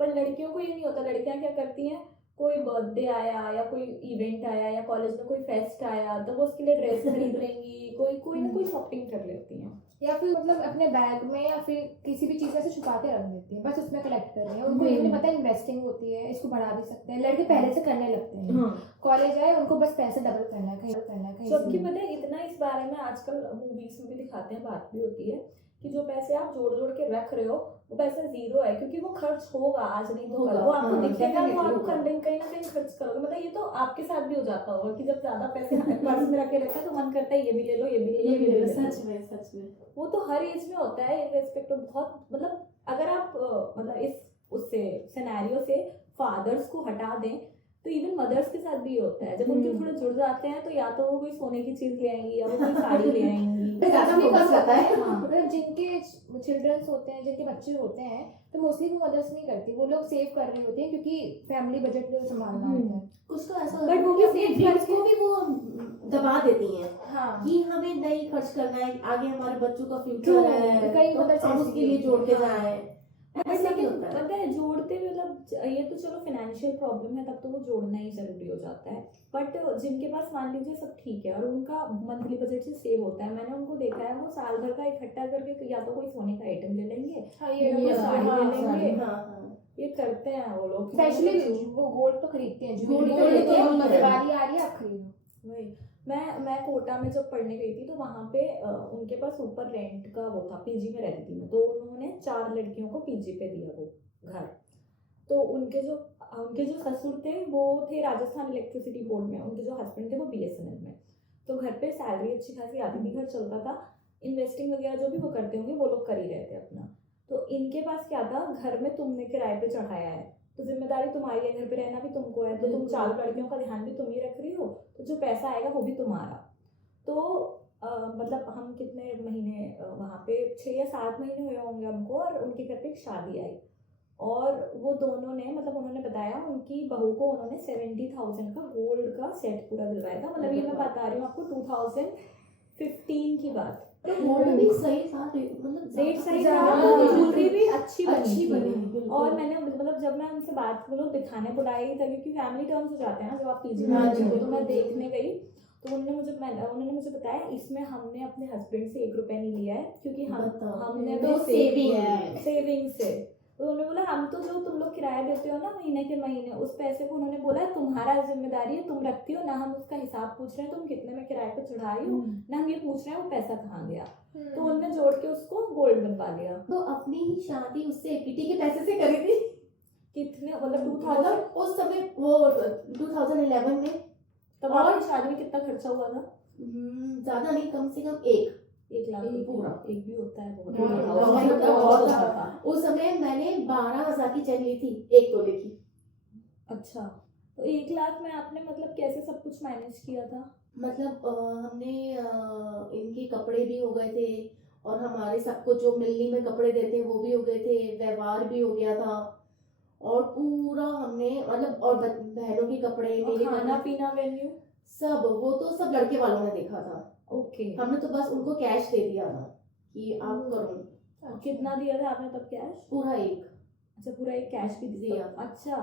पर लड़कियों को ये नहीं होता, लड़कियां क्या करती हैं, कोई बर्थडे आया या कोई इवेंट आया या कॉलेज में कोई फेस्ट आया तो वो उसके लिए ड्रेस खरीद लेंगी, कोई ना कोई शॉपिंग कर लेती हैं, या फिर मतलब अपने बैग में या फिर किसी भी चीज में से छुपा के रख देती है, बस उसमें कलेक्ट कर रही है, उनको ये नहीं पता इन्वेस्टिंग होती है, इसको बढ़ा भी सकते हैं, लड़के पहले से करने लगते हैं, कॉलेज आए उनको बस पैसे डबल करना है, कहीं जबकि पता है इतना इस बारे में आजकल मूवीज में भी दिखाते हैं, बात भी होती है कि जो पैसे आप जोड़ जोड़ के रख रहे हो वो पैसा जीरो है, क्योंकि वो खर्च होगा आज नहीं तो कल, वो आपको हाँ, दिखेगा, वो आप definitely कहीं ना कहीं खर्च करोगे। मतलब ये तो आपके साथ भी हो जाता होगा कि जब ज्यादा पैसे पर्स में रखे रहता है तो मन करता है ये भी ले लो ये भी ले लो ये भी ले लो। सच में सच में वो तो हर एज में होता है इन रेस्पेक्ट ऑफ, बहुत मतलब अगर आप मतलब इस उससे सिनेरियो से फादर्स को हटा दें तो इवन मदर्स के साथ भी ये होता है, जब उनके थोड़े जुड़ जाते हैं तो या तो वो कोई सोने की चीज ले आएंगी या वो कोई साड़ी ले आएंगी। ज्यादा फोकस करता है। हाँ। मतलब जिनके चिल्ड्रंस होते हैं, जिनके बच्चे होते हैं, तो मोस्टली वो मदर्स नहीं करती, वो लोग सेव कर रहे होते हैं क्योंकि फैमिली बजट में संभालना होता है। कुछ तो ऐसा But वो भी अपने save ड्रीम्स करके- को भी वो दबा देती हैं हाँ कि हमें नहीं खर्च करना है, आगे हमारे बच्चों का True, फ्यूचर है, कई तो mothers हम ऐसी उसके लिए भी जोड़ के होती हैं। जाए, बट ऐसा भी लेकिन होता है। पता है जोड़ते हुए मतलब ये तो चलो फाइनेंशियल प्रॉब्लम है तब तो वो जोड़ना ही जरूरी हो जाता है, बट जिनके पास मान लीजिए सब ठीक है और उनका मंथली बजट से सेव होता है, मैंने उनको देखा है वो साल भर का इकट्ठा करके या तो कोई सोने का आइटम ले लेंगे, हाँ ये ये साड़ी हाँ, ले लेंगे। हाँ, हाँ। ये करते हैं वो लोग स्पेशली वो गोल्ड तो खरीदते हैं, ज्वेलरी Gold तो तो लेते हैं, लेते हैं। दिवाली आ रही है आप खरीदो। वही मैं कोटा में जब पढ़ने गई थी तो वहाँ पे उनके पास ऊपर रेंट का वो था, पीजी में रहती थी मैं, तो उन्होंने 4 लड़कियों को पीजी पे दिया वो घर, तो उनके जो ससुर थे वो थे राजस्थान इलेक्ट्रिसिटी बोर्ड में, उनके जो हस्बैंड थे वो बीएसएनएल में, तो घर पे सैलरी अच्छी खासी आती थी, घर चलता था, इन्वेस्टिंग वगैरह जो भी वो करते होंगे वो लोग कर ही रहे थे अपना। तो इनके पास क्या था, घर में तुमने किराए पे चढ़ाया है तो जिम्मेदारी तुम्हारी है, घर पे रहना भी तुमको है, तो तुम 4 लड़कियों का ध्यान भी तुम ही रख रही हो, तो जो पैसा आएगा वो भी तुम्हारा। तो मतलब हम कितने महीने वहाँ पे 6 या 7 महीने हुए होंगे हमको, और उनके घर पे एक शादी आई और वो दोनों ने मतलब उन्होंने बताया उनकी बहू को उन्होंने 70,000 का गोल्ड का सेट पूरा दिलवाया था, मतलब ये मैं बता रही हूँ आपको 2015 की बात, गोल्ड भी सही था, मतलब रेट सही ज़्यादा था, नहीं। ज्वेलरी भी अच्छी अच्छी बनी बनी थी। बिल्कुल। और मैंने मतलब जब मैं उनसे बात वो लोग दिखाने बुलाई था क्योंकि फैमिली टर्म्स हो जाते हैं ना जब आप पीजी में हाँ रहते जी, हो, तो मैं बिल्कुल। देखने गई तो उन्होंने मुझे बताया इसमें हमने अपने हस्बैंड से 1 रुपया नहीं लिया है क्योंकि बताओ, हमने तो भी सेविंग है। सेविंग से, तो उन्होंने बोला हम तो जो तुम लोग किराया देते हो ना महीने के महीने उस पैसे को उन्होंने बोला तुम्हारा जिम्मेदारी है, तुम रखती हो ना, हम उसका हिसाब पूछ रहे हैं तुम कितने में किराए पे चढ़ा रही हो, ना हम ये पूछ रहे हैं वो पैसा कहाँ गया, तो उनने जोड़ के उसको गोल्ड बनवा लिया। तो अपनी ही शादी उससे किटी के पैसे से करी थी, कितने मतलब 2000 मतलब उस समय वो 2011 में, तब और- आपकी शादी में कितना खर्चा हुआ था? ज्यादा नहीं, कम से कम 1 लाख एक पूरा। एक भी होता है बहुत बहुत बड़ा, बहुत उससे बहुत बहुत बहुत होता था। उस समय मैंने 12,000 की चेन ली थी 1 तोले की। अच्छा, तो 1 लाख में आपने मतलब कैसे सब कुछ मैनेज किया था? मतलब हमने इनके कपड़े भी हो गए थे और हमारे सबको जो मिलनी में कपड़े देते हैं वो भी हो गए थे, व्यवहार भी हो गया था, और पूरा हमने मतलब और बहनों के कपड़े और मेरे खाना पीना वेन्यू सब, वो तो सब लड़के वालों ने देखा था, ओके। हमने तो बस उनको कैश दे दिया था कि आप करो, कितना दिया था आपने तब कैश? पूरा 1। अच्छा, पूरा एक कैश भी दिया दिया। अच्छा,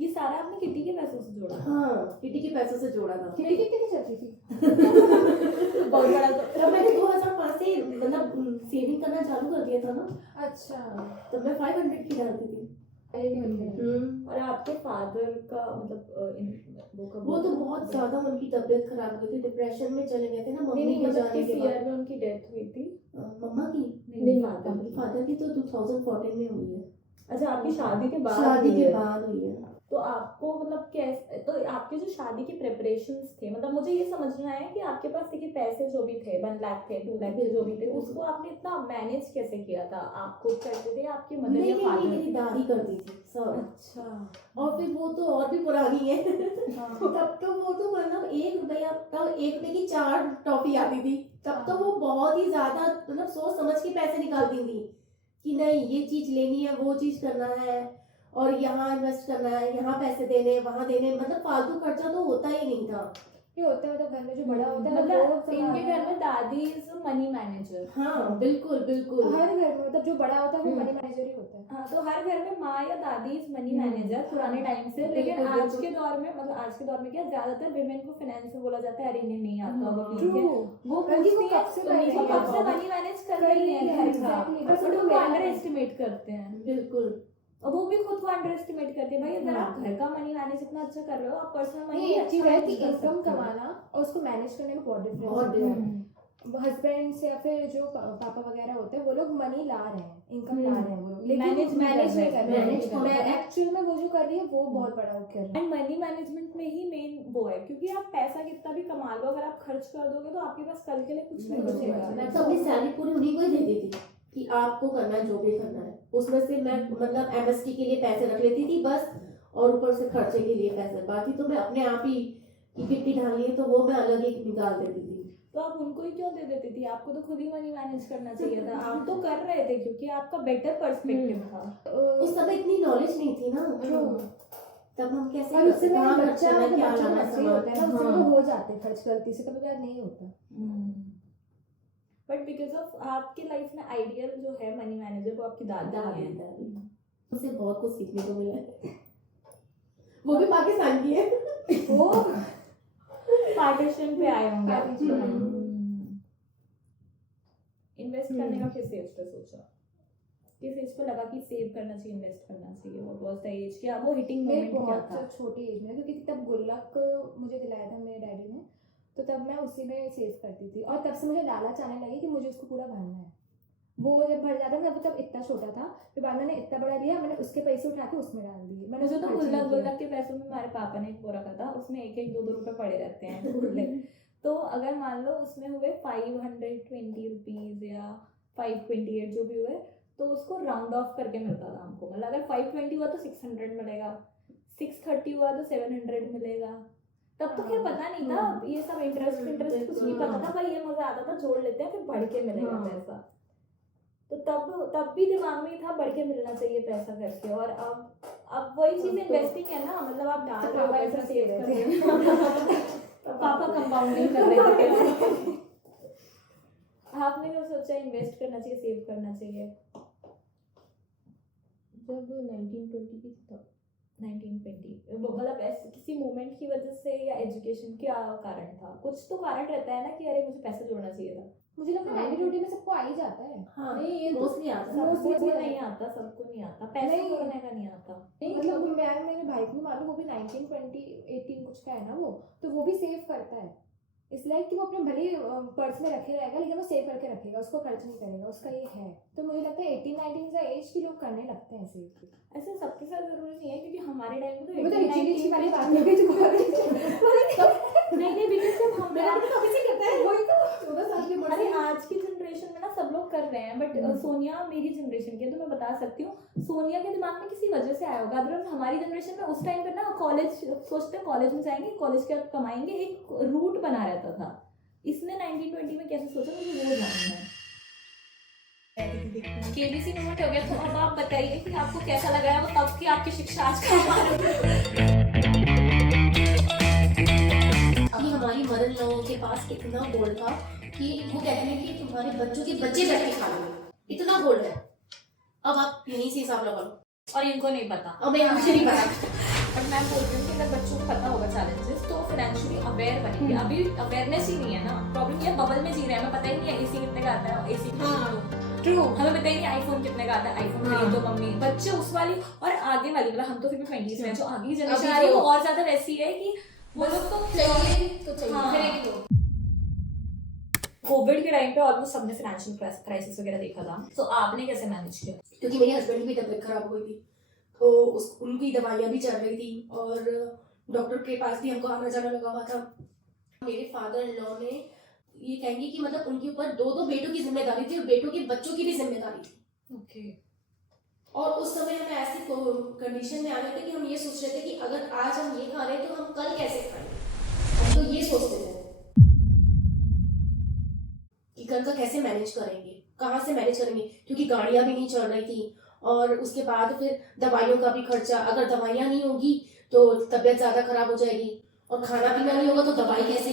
ये सारा आपने किटी के पैसों से जोड़ा? हाँ, किटी के पैसों से जोड़ा था। कितनी कितनी चलती थी? बहुत बड़ा तो तब मैंने 2005 से मतलब सेविंग करना चालू कर दिया था ना, अच्छा तब मैं 500 की डालती थी। और आपके फादर का मतलब वो तो बहुत ज्यादा उनकी तबीयत खराब हुई थी, डिप्रेशन में चले गए थे ना मम्मी नहीं के मतलब जाने किस के बाद। ईयर में उनकी डेथ हुई थी? मम्मा की नहीं फादर की। फादर की तो 2014 में हुई है। अच्छा आपकी शादी के बाद शादी हुई के है। बाद हुई है। तो आपको मतलब कैसे, तो आपके जो शादी के प्रिपरेशंस थे, मतलब मुझे ये समझना है कि आपके पास देखिए पैसे जो भी थे 1 लाख थे 2 लाख थे जो भी थे, उसको आपने इतना मैनेज कैसे किया था? आप खुद करते थे, आपकी मदर नहीं या नहीं फादर? मेरी दादी करती थी सब। अच्छा और फिर वो तो और भी पुरानी है। हाँ। तब तो वो तो मतलब 1 रुपया, तब 1 रुपए की 4 टॉफी आती थी। तब तो वो बहुत ही ज्यादा मतलब सोच समझ के पैसे निकालती थी कि नहीं ये चीज लेनी है, वो चीज करना है, और यहाँ इन्वेस्ट करना है, यहाँ पैसे देने, वहाँ देने, मतलब फालतू खर्चा तो होता ही नहीं था। ये होता है मतलब घर में जो बड़ा होता है वो मतलब इनके संभालना घर में दादी इज मनी मैनेजर। हाँ बिल्कुल बिल्कुल। हर घर में मतलब जो बड़ा होता है वो मनी मैनेजर ही होता है। हाँ तो हर घर में माँ या दादी इज मनी मैनेजर पुराने टाइम से, लेकिन बिल्कुल, आज के दौर में मतलब आज के दौर में क्या ज्यादातर विमेन को फाइनेंस में बोला जाता है अरे इन्हें नहीं आता होगा, ठीक है वो बल्कि वो पूछती है, कब से तो कर रही वो है, कब से मनी मैनेज कर रही है घर का, Exactly, बस बस उनको उनको अंडर एस्टिमेट करते हैं, बिल्कुल। और वो भी खुद को अंडर एस्टिमेट करते हैं। भाई अगर आप घर का मनी मैनेज इतना अच्छा कर रहे हो, आप पर्सनल मनी ये एक चीज है कि कर इनकम सकते हो। कमाना और उसको मैनेज करने में बहुत डिफरेंस बहुत होता है। हस्बैंड से या फिर जो पापा वगैरह होते हैं वो लोग मनी ला रहे हैं, इनकम ला रहे हैं वो लोग, लेकिन Manage नहीं मैनेज कर नहीं रहे, कर रहे manage कौन कर रहा है? एक्चुअल में वो जो कर रही है वो बहुत बड़ा वो कर रही है। एंड मनी मैनेजमेंट में ही मेन वो है, क्योंकि आप पैसा कितना भी कमा लो, अगर आप खर्च कर दोगे तो आपके पास कल के लिए कुछ नहीं बचेगा। मैं तो अपनी सैलरी पूरी उन्हीं को ही दे देती थी कि आपको करना है जो भी करना है, उसमें से मैं मतलब एमएसटी के लिए पैसे रख लेती थी बस, और ऊपर से खर्चे के लिए पैसे, बाकी तो मैं अपने आप ही की किट्टी डालनी है तो वो मैं अलग ही निकाल देती थी। तो आप उनको ही क्यों दे देती थी? आपको तो खुद ही मनी मैनेज करना चाहिए था। आप तो कर रहे थे क्योंकि आपका बेटर पर्सपेक्टिव था। उस समय इतनी नॉलेज नहीं थी ना, तब हम कैसे और उससे कहाँ मेरा खर्च बच्चा करना है, क्या बच्चा लाना है, बच्चा ही होता है ना, उससे हाँ। वो हो जाते हैं खर्च गलती से, कभी कभी नहीं होता। बट बिकॉज ऑफ आपकी लाइफ में आइडियल जो है मनी मैनेजर वो आपकी दादी है। उनसे बहुत कुछ सीखने को मिला है। वो भी पाकिस्तान की है। वो पार्टीशन पे आए होंगे आप। इन्वेस्ट करने का किस एज पे सोचा? किस एज पे लगा कि सेव करना चाहिए, इन्वेस्ट करना चाहिए? What was the age? क्या वो हिटिंग मैं मोमेंट क्या था? बहुत छोटी एज में, क्योंकि तब गुल्लक मुझे दिलाया था मेरे डैडी ने, तो तब मैं उसी में सेव करती थी, और तब से मुझे लालच आने लगी कि मुझे उसको पूरा भरना है। वो जब भर जाता मैं तब इतना छोटा था, फिर बाद में मैंने इतना बड़ा लिया, मैंने उसके पैसे उठा के उसमें डाल दिए। मैंने मुझे उसको तो खर्च नहीं गुल्लक किया। गुल्लक के पैसों में हमारे पापा ने एक वो रखा था, उसमें 1-1 2-2 रुपए पड़े रहते हैं गुल्लक। तो अगर मान लो उसमें हुए 520 रुपीज या 528 जो भी हुए, तो उसको राउंड ऑफ करके मिलता था हमको। मतलब अगर 520 हुआ तो 600 मिलेगा, 630 हुआ तो 700 मिलेगा। तब तो खैर पता नहीं था ये सब इंटरेस्ट कुछ नहीं पता था, पर ये मजा आता था जोड़ लेते हैं फिर बढ़ के मिलेगा पैसा। तो तब भी दिमाग में था बढ़ के मिलना चाहिए पैसा करके। और अब वही चीज इन्वेस्टिंग है ना, मतलब आप डाल रहे हो पैसा, सेव कर रहे हो। पापा कंपाउंडिंग कर रहे थे। आपने क्या सोचा, इन्वेस्ट करना चाहिए, सेव करना चाहिए? जब 1920 की तब 1920 मतलब ऐसे किसी मोमेंट की वजह से या एजुकेशन क्या कारण था? कुछ तो कारण रहता है ना कि अरे मुझे पैसा जोड़ना चाहिए था। मुझे लगता है 1920 में सबको आ ही जाता है। हाँ नहीं, ये तो मोस्टली आता है। सबको नहीं आता, सबको नहीं आता, पैसा नहीं। जोड़ने का नहीं आता। मतलब मैं मेरे भाई को मालूम, वो भी 1920-18 कुछ का है ना वो, तो वो भी सेव करता है। इसलिए कि वो अपने भले पर्स में रखे रहेगा, लेकिन वो सेव करके रखेगा, उसको खर्च नहीं करेगा, उसका ये है। तो मुझे लगता है 18-19 का एज की लोग करने लगते हैं सेव। ऐसे सबके साथ जरूरी नहीं है, क्योंकि हमारे टाइम में वो तो तो रिची वाली बात हो गई जो नहीं बिकॉज जब हम वही तो 14 साल की अरे आज की जनरेशन में ना सब लोग कर रहे हैं, बट सोनिया मेरी जनरेशन की है तो मैं बता सकती हूँ, सोनिया के दिमाग में किसी वजह से आया होगा। अदरवाइज हमारी जनरेशन में उस टाइम पे ना कॉलेज सोचते हैं कॉलेज में जाएंगे, कॉलेज के बाद कमाएंगे, एक रूट बना रहता था। इसने 1920 में कैसे सोचा, मुझे वो जानना है। केबीसी मोमेंट हो गया, तो अब आप बताइए कि आपको कैसा लगा है वो तब की आपकी शिक्षा आज का। अभी हमारी मदर लोगों के पास इतना गोल्ड था कि वो कहते हैं कि तुम्हारे बच्चों के बच्चे बैठ के खा लो, इतना गोल्ड है। अब आप यहीं से हिसाब लगा लो। और इनको नहीं पता। अब मुझे नहीं पता। बट मैं बोल रही हूँ कि अगर बच्चों को पता होगा चैलेंजेस तो फाइनेंशियली अवेयर बनेंगे। अभी अवेयरनेस ही नहीं है ना, प्रॉब्लम ये बबल में जी रहे हैं, हमें पता ही नहीं है एसी कितने का आता है, एसी ट्रू। हमें पता ही नहीं आईफोन कितने का आता है, आईफोन खरीद दो मम्मी। बच्चे उस वाली और आगे वाली, मतलब हम तो फिर भी 20s में हैं, जो आगे की जनरेशन आ रही है वो और ज्यादा वैसी है कि वो लोग तो चाहिए तो चाहिए, हाँ। खरीद लो। कोविड के टाइम पे ऑलमोस्ट सबने फाइनेंशियल क्राइसिस वगैरह देखा था, तो आपने कैसे मैनेज किया? क्योंकि मेरे हस्बैंड की तबीयत खराब हो गई थी, तो उनकी दवाइयाँ भी चल रही थी और डॉक्टर के पास भी हमको आना जाना लगा हुआ था। मेरे फादर इन लॉ ने ये कहेंगे कि मतलब उनके ऊपर 2 बेटों की जिम्मेदारी थी और बेटों के बच्चों की भी जिम्मेदारी थी। ओके। और उस समय हमें ऐसी कंडीशन में आ गए थे कि हम ये सोच रहे थे कि अगर आज हम ये खा रहे हैं तो हम कल कैसे खाएंगे। हम तो ये सोचते थे कि कल का कैसे मैनेज करेंगे, कहाँ से मैनेज करेंगे, क्योंकि गाड़ियाँ भी नहीं चल रही थी और उसके बाद फिर दवाइयों का भी खर्चा। अगर दवाइयाँ नहीं होगी तो तबीयत ज़्यादा खराब हो जाएगी और खाना पीना नहीं होगा तो दवाई कैसे